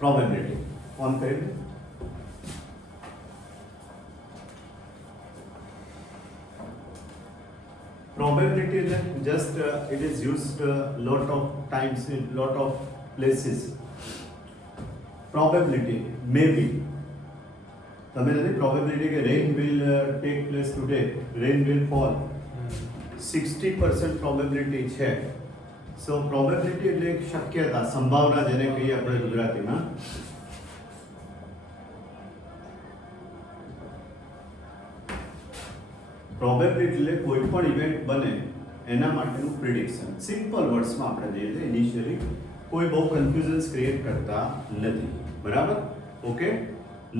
Probability on કરી દે. Probability is just it is used lot of times in lot of places. Probability maybe. તમે નથી probability કે rain will take place today, rain will fall. 60% probability છે. So probability એટલે એક શક્યતા, સંભાવના જેને કહીએ આપણે ગુજરાતીમાં. પ્રોબેબિલિટી એટલે કોઈ પણ ઇવેન્ટ બને એના માટેનું પ્રિડિક્શન. સિમ્પલ વર્ડ્સમાં આપણે જઈએ છીએ ઇનિશિયલી, કોઈ બહુ કન્ફ્યુઝન્સ ક્રિએટ કરતા નથી, બરાબર? Okay,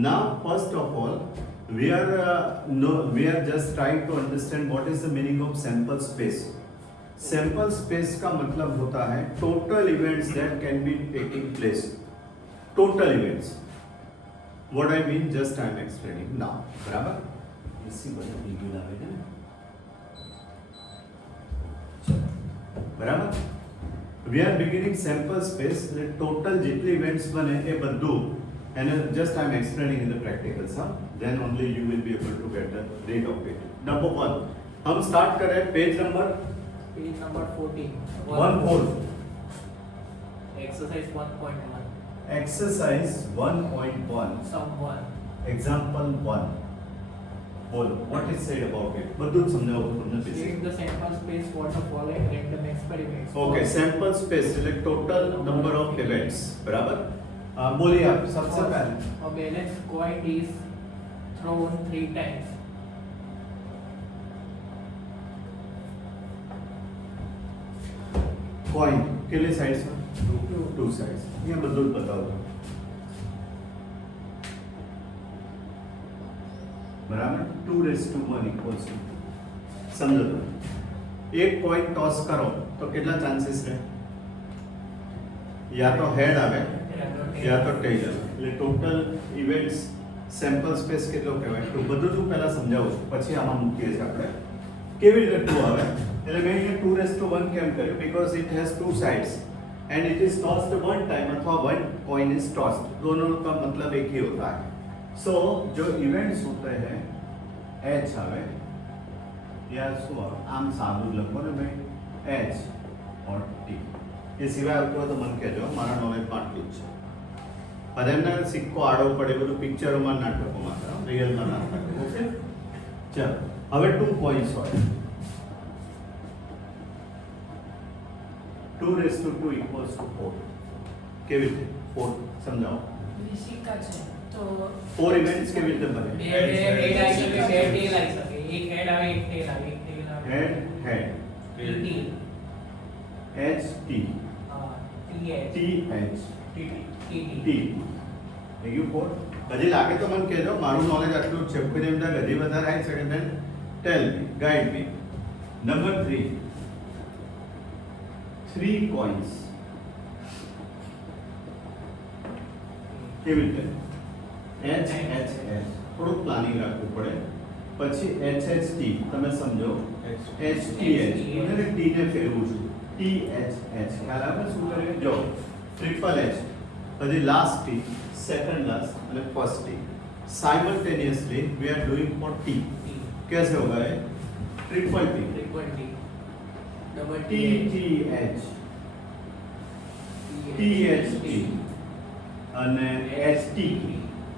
now first of all we are just trying to understand what is the meaning of sample space. Sample space का मतलब होता है total events that can be taking place. Total events. What I mean, just I am explaining now. बराबर? इसी वजह review लावे ने. बराबर? We are beginning sample space. એટલે total જેટલી events બને એ બધું, and just I am explaining in the practical sum. Then only you will be able to get the rate of it. Number 1. हम start करें page number 14. 1/4. Exercise 1.1. Exercise 1.1. Sum 1. Example 1. બોલો, what is said about it? બધું જ સમજાવો તમને Take basic. the sample space for the following random experiments. Okay, sample space એટલે total number of events, બરાબર? બોલીએ આપ सबसे पहले. A balanced coin is thrown 3 times. Coin કેટલી સાઇડ્સ માં? Two. 2 સાઇડ્સ. અહીંયા બધું જ બતાવો. બરાબર? 2:1 equals to, સમજો તમે, એક કોઈન ટોસ કરો તો કેટલા ચાન્સીસ રહે? યા તો હેડ આવે યા તો ટેલ આવે. એટલે ટોટલ ઇવેન્ટ્સ સેમ્પલ સ્પેસ કેટલો કહેવાય? તો બધું જ હું પહેલા સમજાવું છું, પછી આમાં મૂકીએ છીએ આપણે. કેવી રીતે 2 આવે? એટલે મેં અહીંયા 2:1 કેમ કર્યું? Because it has 2 sides and it is tossed one time अथवा वन कॉइन इज टॉस्ड. दोनों का मतलब एक ही होता है. सो जो इवेंट्स होते हैं एच आवे या शू आम सादू लखो ने भाई एच और टी. ये सिवाय આવતું હોય તો મને કહેજો, મારા નોલેજમાં આટલું જ છે. પણ એમને સિક્કો આડો પડે બધું પિક્ચરોમાં નાટકોમાં કરે, રિયલમાં ના કરે. ઓકે, ચાલો હવે 2 પોઈન્ટ્સ હોય. 2:2 equals to 4. કેવી રીતે 4 સમજાવો. વિશિકા છે તો 4 ઇવેન્ટ્સ કેવી રીતે બને? head આવી શકે, બે tail આવી શકે. એક head આવે, એક tail આવે, એક tail આવે. હેડ હેડ TT. H T TH. T H TT. T. થઈ ગયું 4. હજી લાગે તો મને કહેજો, મારું નોલેજ આટલું જ છે. કોઈ એમ થાય હજી વધારે આવી શકે then tell me, guide me. Number 3. 3 coins. કેવી રીતે? H H H. થોડુંક પ્લાનિંગ રાખવું પડે. પછી એચ એચ ટી, તમે સમજો. એચ ટી એચ, અને ટી ને ફેરવું છું. T H H. ખ્યાલ આવે શું કરીએ? જો ટ્રિપલ એચ, પછી લાસ્ટ ટી, સેકન્ડ લાસ્ટ અને first T. Simultaneously we are doing for T. कैसे होगा ये? Triple T. Triple T. Double T T H T H T અને एच टी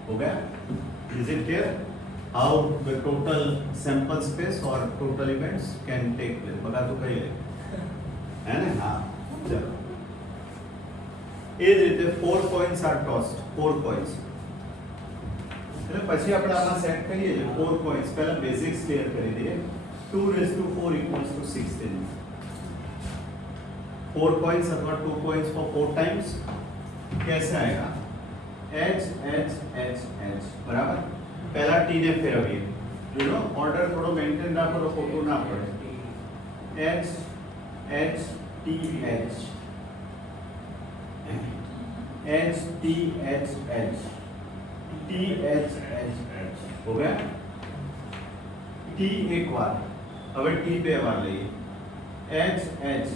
हो गया. Is it clear how the total sample space और total events can take place? बता तो कही है ना? हाँ चलो. એ જ રીતે 4 coins are tossed. 4 coins એટલે પછી આપણે આમાં સેટ કરીએ છીએ 4 coins. પહેલા બેઝિક્સ ક્લિયર કરી દઈએ. 2:4 equals to 16. 4 coins अथवा 2 coins for 4 times कैसे आएगा? H H H H बराबर. पहला T ने फेरवीए. यू नो ऑर्डर थोड़ो मेंटेन રાખો તો ખોટું ના પડે. H H T H H T H H T H H H हो गया. T एक बार, હવે T બે વાર લઈએ. H H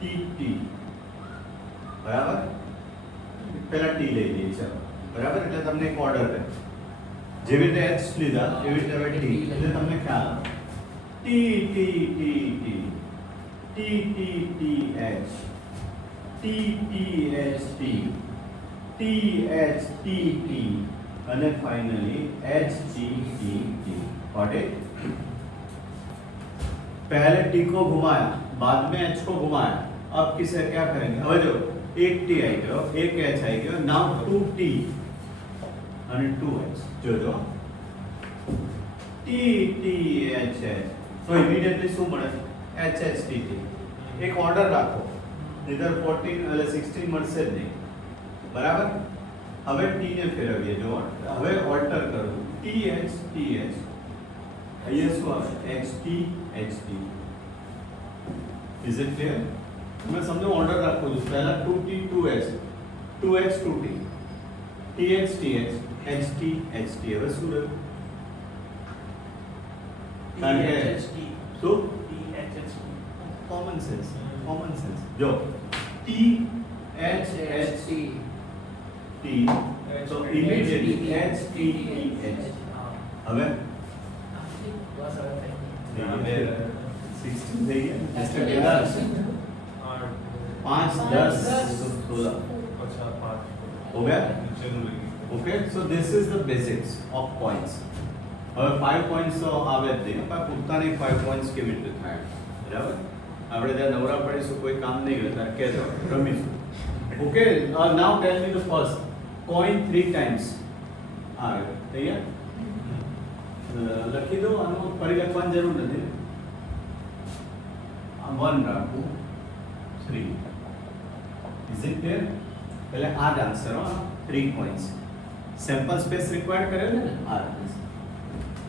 T T बराबर. પહેલા ટી લઈ લઈએ ચાલો બરાબર એટલે તમને એક ઓર્ડર રહે જેવી રીતે એચ લીધા એવી રીતે હવે ટી એટલે તમને ખ્યાલ આવે T T T T T T T H T T H T T H T T અને finally H T T T got it पहले टी को घुमाया बाद में एच को घुमाया अब किसे क्या करेंगे अब जो एक टी आई गयो एक एच आई गयो नाउ 2 टी અને 2h જોજો ટી ટી એચ એચ તો ઇમિડિયેટલી શું મળે એચ એચ ટી ટી એક ઓર્ડર રાખો નહીતર 14 એટલે 16 મળશે જ નહીં બરાબર હવે ટી ને ફેરવીએ જો હવે ઓલ્ટર કરું ટી એચ અહીંયા શું આવે H T is it clear તમે સમજો ઓર્ડર રાખો છો પહેલા 2t 2h 2h 2t tx tx ht ht હવે શું રહ્યું કારણ કે શું કોમન સેન્સ જો t h h t તો immediately h t t h હવે બસ હવે થઈ यहाँ पे 16 થઈ ગયા इसके बाद 5 10 16 अच्छा 5 हो गया नीचे नु लगी okay so this is the basics of points હવે 5 પોઈન્ટ્સ તો આવે જ નહીં પણ પૂરતાની 5 પોઈન્ટ્સ કેવી રીતે થાય બરાબર આપણે ત્યાં નવરા પડીશું કોઈ કામ નહીં કરે ત્યારે કહેજો રમીશું okay now tell me the first coin 3 times આવે તૈયાર લખી દો આનું ફરી લખવાની જરૂર નથી આ 1 રાખું 3 ઇઝ ઇટ ક્લિયર એટલે આ જ આન્સર હો 3 પોઈન્ટ્સ સેમ્પલ સ્પેસ રિક્વાયર્ડ કરેલ ને આ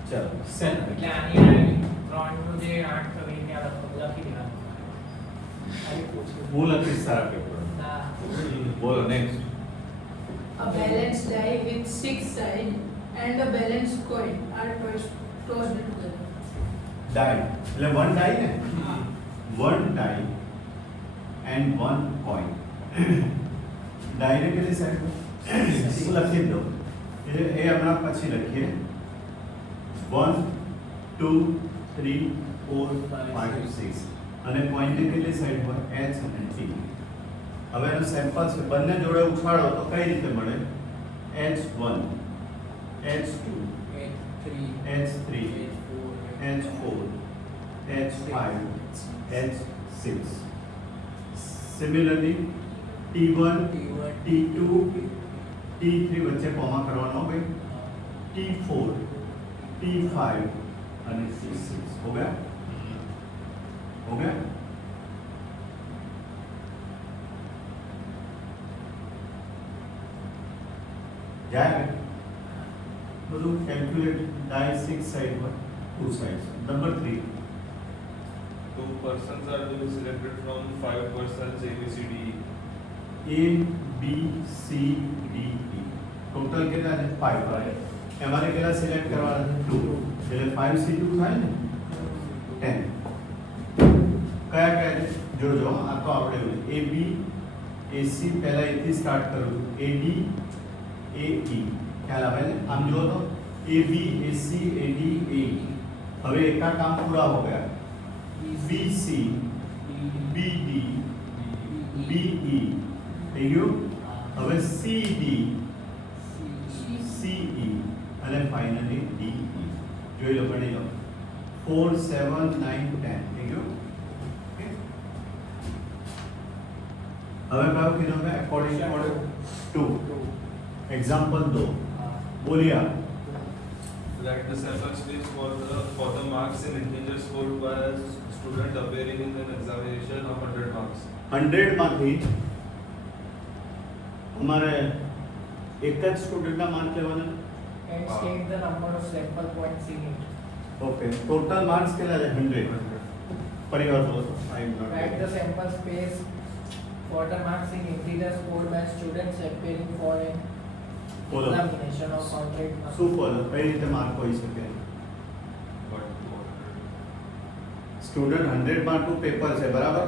ચલો સેન્ટ એટલે આની આવી 3 નું જે 8 થયું એ ત્યાં લખી દેવાનું ખાલી પૂછું હું લખીશ સારા પેપર ના બોલો next A balanced die with 6 sides and a balanced coin are tossed together. Die એટલે વન ડાઈ ને one die and one coin die ને કેટલી સાઈડ હું લખી દઉં એટલે એ હમણાં પછી લખીએ 1 2 3 4 5 6 અને કોઈન ની કેટલી સાઈડ હોય h અને t હવે એનો સેમ્પલ છે બંને જોડે ઉછાળો તો કઈ રીતે મળે h1 h2 h3 h4 h5 h6 similarly t1 t2 t3 વચ્ચે કોમા કરવાનો ભાઈ t4 t5 અને t6 हो गया जाए બધું કેલ્ક્યુલેટ ડાઈ 6 સાઈડ પર 2 sides number 3 2 persons are to be selected from 5 persons A B C D A B C D E total કેટલા છે 5 right એમાંથી કેટલા સિલેક્ટ કરવાના 2 એટલે 5 C2 થાય ને 10 કયા કયા છે જોજો આ તો આપણે A B A C પહેલા A થી સ્ટાર્ટ કરું A D A E ખ્યાલ આવે ને આમ જો તો A B A C A D A E હવે એકા કામ પૂરા हो गया B C B D B E થઈ ગયું હવે C D C E અને ફાઇનલી D E જોઈ લો ગણી લો 4 7 9 10 થઈ ગયું હવે કયો કીધું મેં અકોર્ડિંગ ટુ 2 एग्जांपल दो बोलिए आप that the sample space for the marks in integer scored by a student appearing in an examination of 100 marks 100 માંથી અમારે એક જ સ્ટુડન્ટના માર્ક લેવાના and state the number of sample points in it. Okay total marks કેટલા છે 100 પરિવાર બોલો I am Write the note sample space for the marks in integer scored by students appearing for an બોલો examination of 100 marks. શું બોલો કઈ રીતે mark હોઈ શકે but સ્ટુડન્ટ 100 માર્કનું પેપર છે બરાબર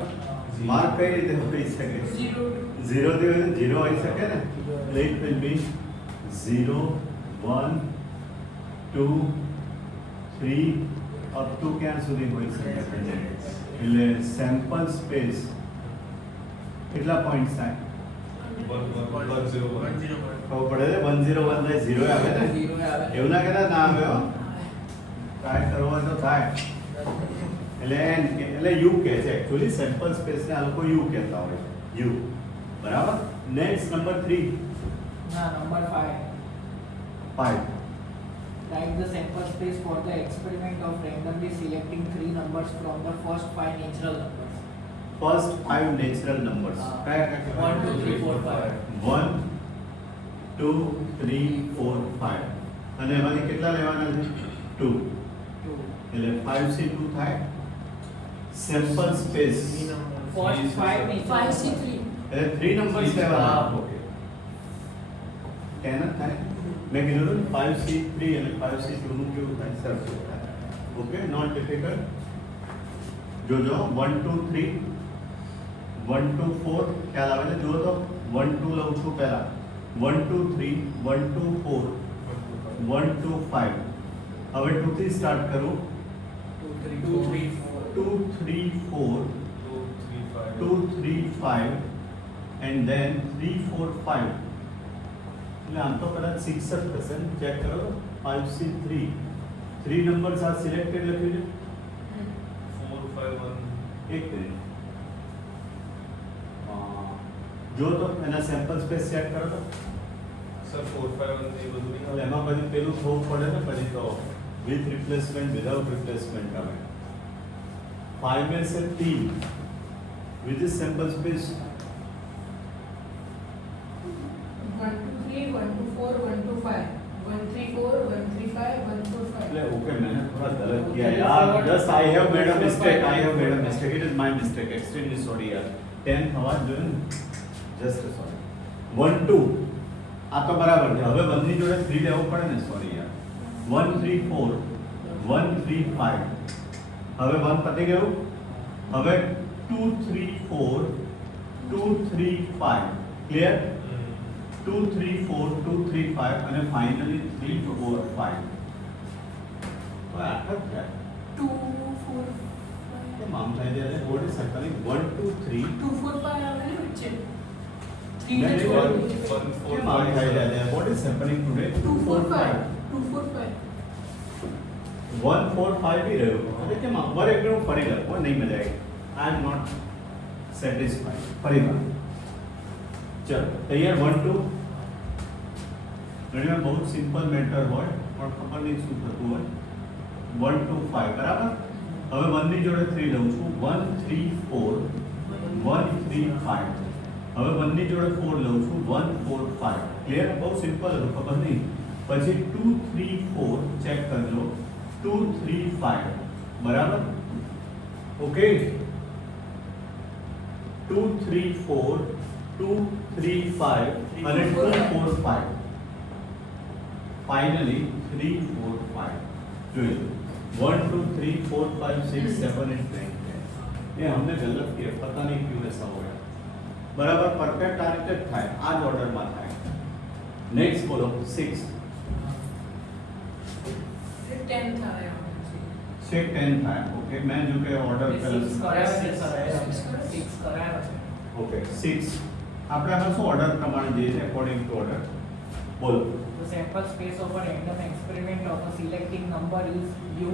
માર્ક કઈ રીતે હોઈ શકે 0 to 0 થી 0 હોઈ શકે ને, એટલે it will be 0 1 2 3 up to ક્યાં સુધી હોઈ શકે? એટલે સેમ્પલ સ્પેસ કેટલા પોઈન્ટ્સ થાય? 101. ખબર પડે છે 101 થાય 0 આવે ને, એવું ના કહેતા ના આવે હો, ટ્રાય કરવો હોય તો થાય. એટલે n એટલે u કહે છે, એકચ્યુઅલી સેમ્પલ સ્પેસ ને આ લોકો u કહેતા હોય છે, u. બરાબર. નેક્સ્ટ નંબર 3 ના, number 5. 5 Write the sample space for the experiment of randomly selecting 3 numbers from the first 5 natural numbers. First 5 natural numbers કયા કયા? 1 2 3 4 5. 1 2 3 4 5 અને એમાંથી કેટલા લેવાના છે? 2. 2. એટલે 5c2 થાય. Sample space First 5 natural 5C3. એટલે 3 નંબર્સ લેવાના. હા. ઓકે 10 જ થાય. મેં કીધું ને 5c3 અને 5c2 નું કેવું થાય? સરખું થાય. Okay, not difficult. જોજો 1 2 3 1 2 4 ખ્યાલ આવે છે? જુઓ તો 1 2 લઉં છું પહેલા, 1 2 3 1 2 4 1 2 5. હવે 2 થી સ્ટાર્ટ કરું. 2 3 4. 2 3 4 2 3 5 and then 3 4 5. એટલે આમ તો કદાચ 6 જ થશે ને, ચેક કરો. 5c3 3 નંબર્સ આર સિલેક્ટેડ લખ્યું છે. 4 5 1. એક મિનિટ જો તો એના સેમ્પલ સ્પેસ ચેક કરો તો. Sir, 4 5 1 એ બધું નહીં એટલે એમાં પછી પેલું થવું પડે ને, પછી તો વિથ રિપ્લેસમેન્ટ વિધાઉટ રિપ્લેસમેન્ટ આવે. 5 में से 3 विच इज सैंपल स्पेस? 1 2 3 1 2 4 1 2 5 1 3 4 1 3 5 1 4 5. એટલે ઓકે, मैंने थोड़ा गलत किया यार, just I have made a mistake, I have made a mistake, it is my mistake, extremely sorry यार. 10 થવા જોઈએ ને, જસ્ટ સોરી. 1 2 આ તો બરાબર છે. હવે 1 ની જોડે 3 લેવું પડે ને, સોરી યાર. 1 3 4 1 3 5. હવે 1 પતી ગયું. હવે 2 3 4 2 3 5. ક્લિયર? 2 3 4 2 3 5 અને ફાઇનલી 3 4 5. તો આ આખા થાય. 2 4 કેમ આમ થાય છે? What is happening? 1 2 3 2 4 5 આવે ને વચ્ચે. 3 નહીં, ને નહીં, છોડી. 1 4 કેમ આમ થાય છે? What is happening today? 2 4 5 2 4 5. 1 4 5 બી રહ્યું. એટલે કેમ આમ? બર એકદમ ફરી લખો, નહીં મજા આવી. આઈ એમ નોટ સેટિસ્ફાઈડ. ફરી વાર. ચલો તૈયાર. 1 2 ઘણીવાર બહુ સિમ્પલ મેટર હોય પણ ખબર નહીં શું થતું હોય. 1 2 5 બરાબર. હવે 1 ની જોડે 3 લઉં છું. 1 3 4 1 3 5. હવે 1 ની જોડે 4 લઉં છું. 1 4 5. ક્લિયર? બહુ સિમ્પલ હતું, ખબર નહીં. પછી 2 3 4 ચેક કરજો. 2 3 5 બરાબર. ઓકે. 2 3 4 2 3 5 અને 2 4 5. फाइनली 3 4 5. જોઈએ 1 2 3 4 5 6 7 8 9 10. ये हमने गलत किया, पता नहीं क्यों ऐसा हो गया. बराबर परफेक्ट आ રીતે જ થાય, આ જ ઓર્ડરમાં થાય. નેક્સ્ટ બોલો 6. 10 થાય. से 10 થાય. ઓકે, મેં જો કે ઓર્ડર 6 કરાયો છે સર. Six 6 કરાયો છે. ઓકે 6. આપણે આમાં શું ઓર્ડર પ્રમાણે જઈએ છે? According to order. બોલો. The sample space of a random experiment of a selecting number is u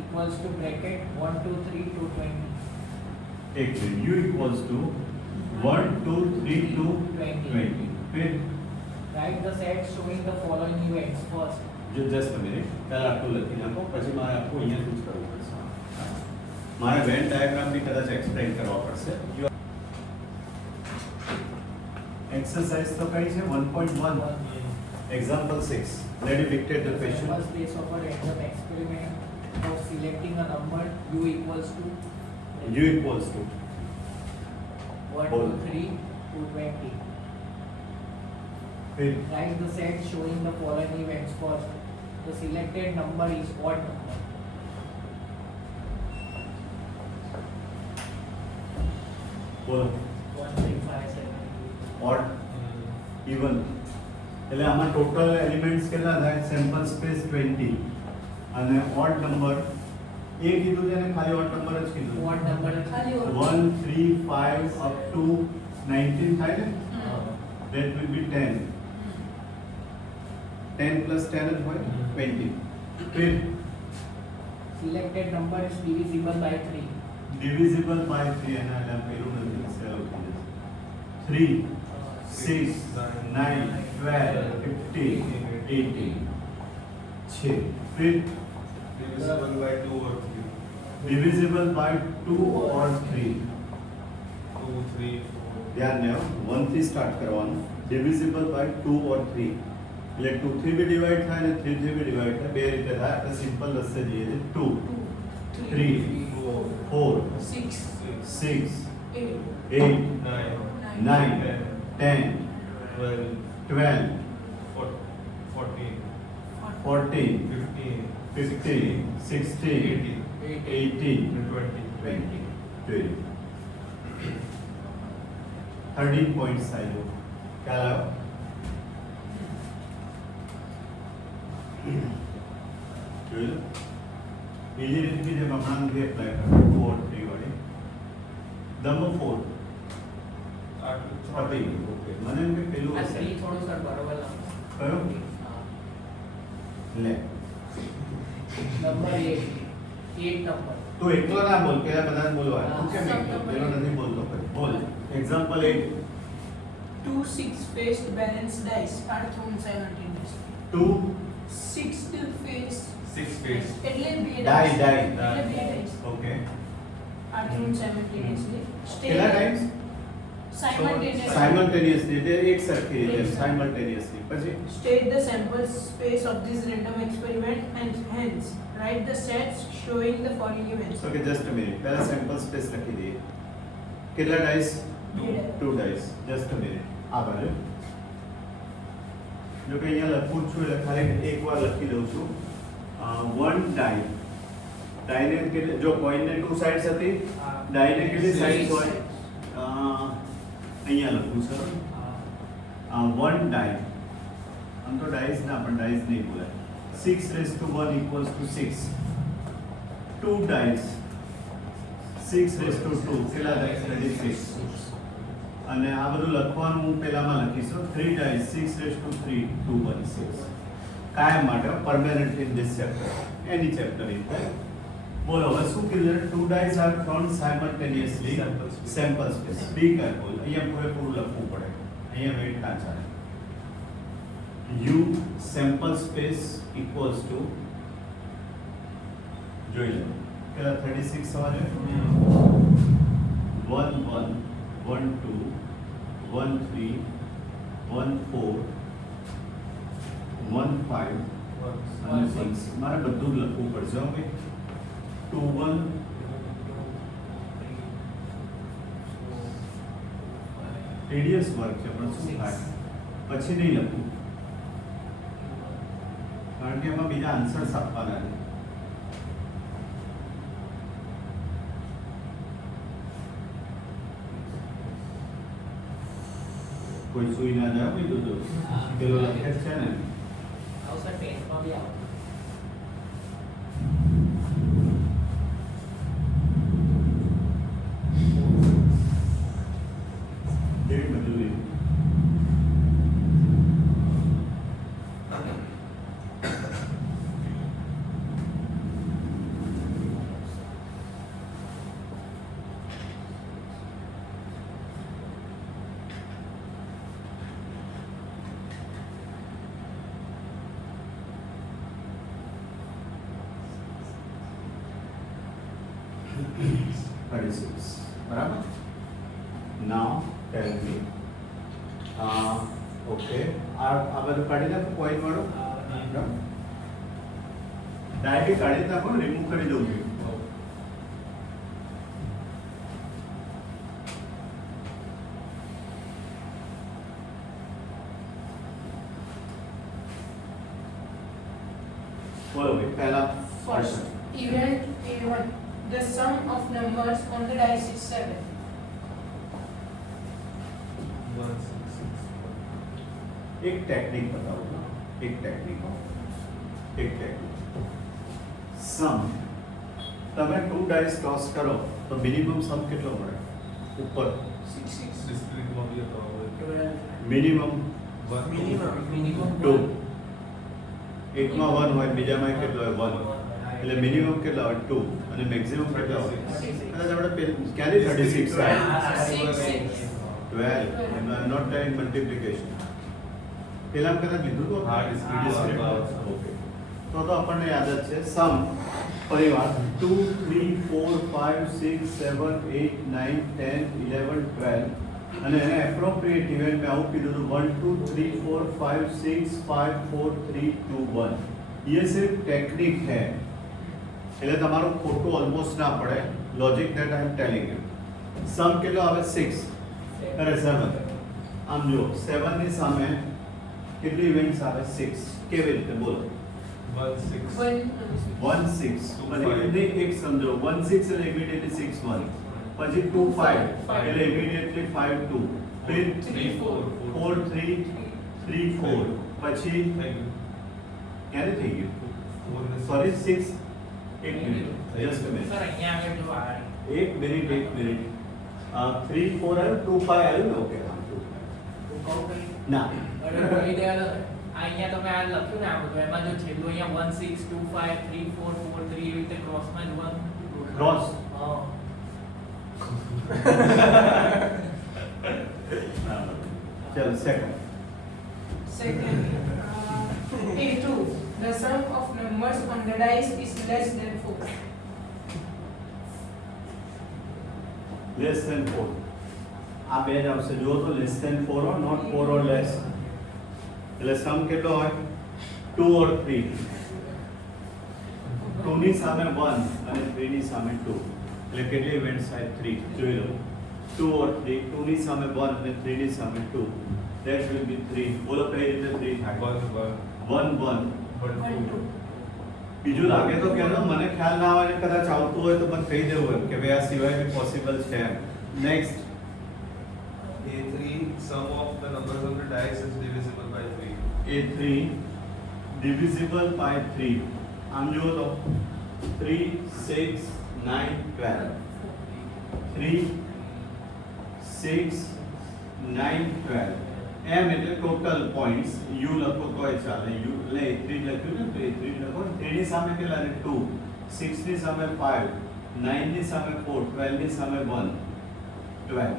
equals to bracket 1 2 3 to 20. एक minute. u equals two 1 2 3 to 20. फिर Write the set showing the following events first. જો just a minute, પહેલા આટલું લખી નાખો, પછી મારે આખું અહીંયાથી જ કરવું પડશે. મારે વેન ડાયાગ્રામ બી કદાચ એક્સપ્લેન કરવા પડશે. એક્સરસાઇઝ તો કઈ છે? 1.1. Example 6. Let me dictate the The question. sample space of a random experiment of selecting a number u equals to u equals to 1 Both. 2 3 to 20. फिर Write the set showing the following events first. The selected number is odd number. बोलो. 1 3 5 7 even એટલે આમાં total elements કેટલા થાય sample space 20 અને odd number એ કીધું છે ને ખાલી ઓડ નંબર જ કીધું What number? ખાલી ઓડ. 1 3 5 up to 19 થાય ને that will be 10 10 plus 10 જ હોય 20 फिर Selected number is divisible by 3. divisible by 3 એના એટલે પેલું નથી સેલ ઓકે 3 6 9 12 15 18 6 फिर Divisible by 2 or 3. divisible by 2 or 3 2, 3, 4. ધ્યાન દેવો 1 થી સ્ટાર્ટ કરવાનું divisible by 2 or 3 એટલે 2 થી બી ડિવાઈડ થાય ને 3 થી બી ડિવાઈડ થાય બે રીતે થાય આપણે સિમ્પલ રસ્તે જઈએ છે 2 3 4 6 6 8 8 9, 9 10 12, 12 14, 14 15, 15 16 18 20. 20 20 13 પોઈન્ટ્સ આવ્યો ખ્યાલ આવ્યો જોયું બીજી રીત બી જેમ હમણાં નથી એપ્લાય કરો 4 3 વાળી નંબર 4 પતી ગયું. ઓકે મને એમ કે પેલું આ હશે 3 થોડું સર બરોબર લાવો. કયો હા. લે નંબર 8 નંબર. તું એકલો ના બોલ પેલા બધાને બોલવા તું કેમ એકલો પેલો નથી બોલતો બોલ example 8 2 6-faced balanced dice are thrown simultaneously. 2 6th face 6 face. એટલે બે Die, dice. die. એટલે બે dice okay are thrown simultaneously. કેટલા ટાઈમ્સ Simultaneously. સાયમલ્ટેનિયસલી એટલે એક સરખી રીતે એક સરખી. સાયમલ્ટેનિયસલી પછી State the sample space of this random experiment and hence write the sets showing the following events. Okay just a minute પહેલા સેમ્પલ સ્પેસ લખી દઈએ કેટલા dice Two. 2 dice just a minute આ બાજુ જો કે અહીંયા લખું છું એટલે ખાલી એકવાર લખી દઉં છું 1 ડાઈ ડાઈને કેટલી જો કોઈનને 2 સાઇડ્સ હતી હા. ડાઈને કેટલી Six સાઇડ્સ હોય sides. અહીંયા લખું સર હા. 1 die हम तो डाइस ना अपन डाइस नहीं बोला 6 raised to 1 equals to 6 2 dice 6 raised to 2 કેટલા dice 36 અને આ બધું લખવાનું હું પહેલામાં લખીશ 3 dice 6 raised to 3 2 1 6 કાયમ માટે permanent in this chapter any chapter in બોલો હવે શું કીધું 2 dice are thrown simultaneously sample space be careful અહીંયા પૂરેપૂરું લખવું પડે અહીંયા વેટ ના ચાલે u sample space equals to જોઈ લો પેલા 36 થવા જોઈએ 1 1 1 2 1 3 1 4 1 5 અને 6 મારે બધું જ લખવું પડશે હો ભાઈ 2 1 ટીડીએસ વર્ક છે પણ શું થાય પછી નહીં લખવું કારણ કે એમાં બીજા આન્સર્સ આપવાના છે કોઈ સુઈ ના જાય ભાઈ દૂધો પેલો લખે જ છે ને આવશે ટેન્થમાં બી આવે. એવી મજૂરી બરાબર નાउ ટેલ મી ઓકે આ બધું કાઢી નાખો પોઈન્ટ વાળો ડાયરેક્ટ કાઢી નાખો રિમૂવ કરી દઉં છું બોલો ભાઈ પહેલા First event A1. The sum of numbers on the dice is 7. 1, 6, 6, 1. એક ટેકનિક બતાવું, એક ટેકનિક સમ તમે 2 ડાઇસ ટોસ કરો તો મિનિમમ સમ કેટલો મળે ઉપર Discrete માં भी आता होगा મિનિમમ minimum 2 એકમાં 1 હોય બીજામાં કેટલો હોય 1 એટલે મિનિમમ કેટલા હોય 2 અને મેક્સિમમ કેટલા હોય 36. એટલે આપણે ક્યારે 36 થાય 6. 12 I'm not trying multiplication પેલા કદાચ લીધું તો હા, discrete. ઓકે તો આપણને યાદ જ છે સમ પરિવાર 2 3 4 5 6 7 8 9 10 11 12 અને એને એપ્રોપ્રિએટ ઇવેન્ટ મેં આવું કીધું હતું 1 2 3 4 5 6 5 4 3 2 1 ये सिर्फ टेक्निक है એટલે તમારું ખોટું ઓલમોસ્ટ ના પડે logic that I M telling you some કેટલો આવે 6 અરે 7 આમ જો 7 ની સામે કેટલી ઇવેન્ટ્સ આવે 6 કેવી રીતે બોલો 1 6 1 6 અને એને એક સમજો 1 6 એટલે ઇમિડિયેટલી 6 1 પછી 2 5 એટલે ઇમિડિયેટલી 5 2 फिर 3 4 4 3 3 4 પછી Thank you. ક્યારે થઈ ગયું 4 ને સોરી 6 એક minute just a minute sir અહીંયા આગળ જો આ એક મિનિટ 3 4 આવ્યું 2 5 આવ્યું ને ઓકે હા 2 હું કહું કઈ ના અરે કહી દેવાનો આ અહીંયા તમે આ લખ્યું ને આ બધું એમાં જો છેલ્લું અહીંયા 1 6 2 5 3 4 4 3 એવી રીતે ક્રોસમાં જ 1 ક્રોસ હા ચલો second Second, A2. The sum of numbers on the dice is less than 4. Less than 4 આ બે જ આવશે જો તો less than 4 or not 4 or less એટલે સમ કેટલો હોય 2 ઓર 3 2 ની સામે 1 અને 3 ની સામે 2 એટલે કેટલી ઇવેન્ટ્સ થાય 3 જોઈ લો 2 ઓર 3 2 ની સામે 1 અને 3 ની સામે 2 that will be 3 બોલો કઈ રીતે 3 થાય 1 1 but 2 બીજું લાગે તો કહેજો મને ખ્યાલ ના આવે ને કદાચ આવતું હોય તો મને કહી દેવું એમ કે ભાઈ આ સિવાય બી પોસિબલ છે એમ next A3 sum of the numbers of the dice is divisible by 3. A3 divisible by 3 આમ જુઓ તો 3 6 9 12 3 6 9 12 એમ એટલે ટોટલ પોઈન્ટ્સ યુ લખો તોય ચાલે યુ એટલે A3 લખ્યું ને તો A3 લખો 3 ની સામે કેટલા ને 2 6 ની સામે 5 9 ની સામે 4 12 ની સામે 1 12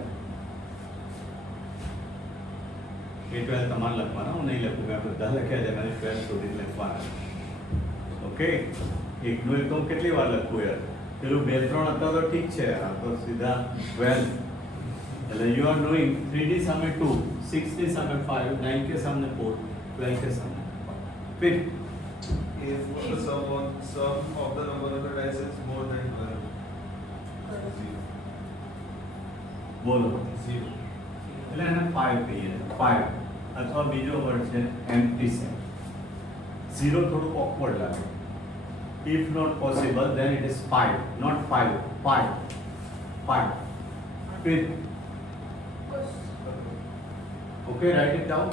એ 12 તમારે લખવાના હું નહીં લખું મેં બધા લખ્યા છે મારે 12 સુધી લખવાના ઓકે એકનું એક તો હું કેટલી વાર લખું યાર પેલું 2 3 હતા તો ઠીક છે આ તો સીધા 12 એટલે યુ આર ડુઈંગ 3 ની સામે 2 6 ની સામે 5 9 के सामने 4 12 के सामने फिर A4 the sum of the number of the dice is more than 12. બોલો 0. એટલે એને 5 કહીએ 5 અથવા બીજો વર્ડ છે એમ્પ્ટી સેટ 0 થોડું ઓકવર્ડ લાગે if not possible then it is 5 not 5 5 फिर okay write it down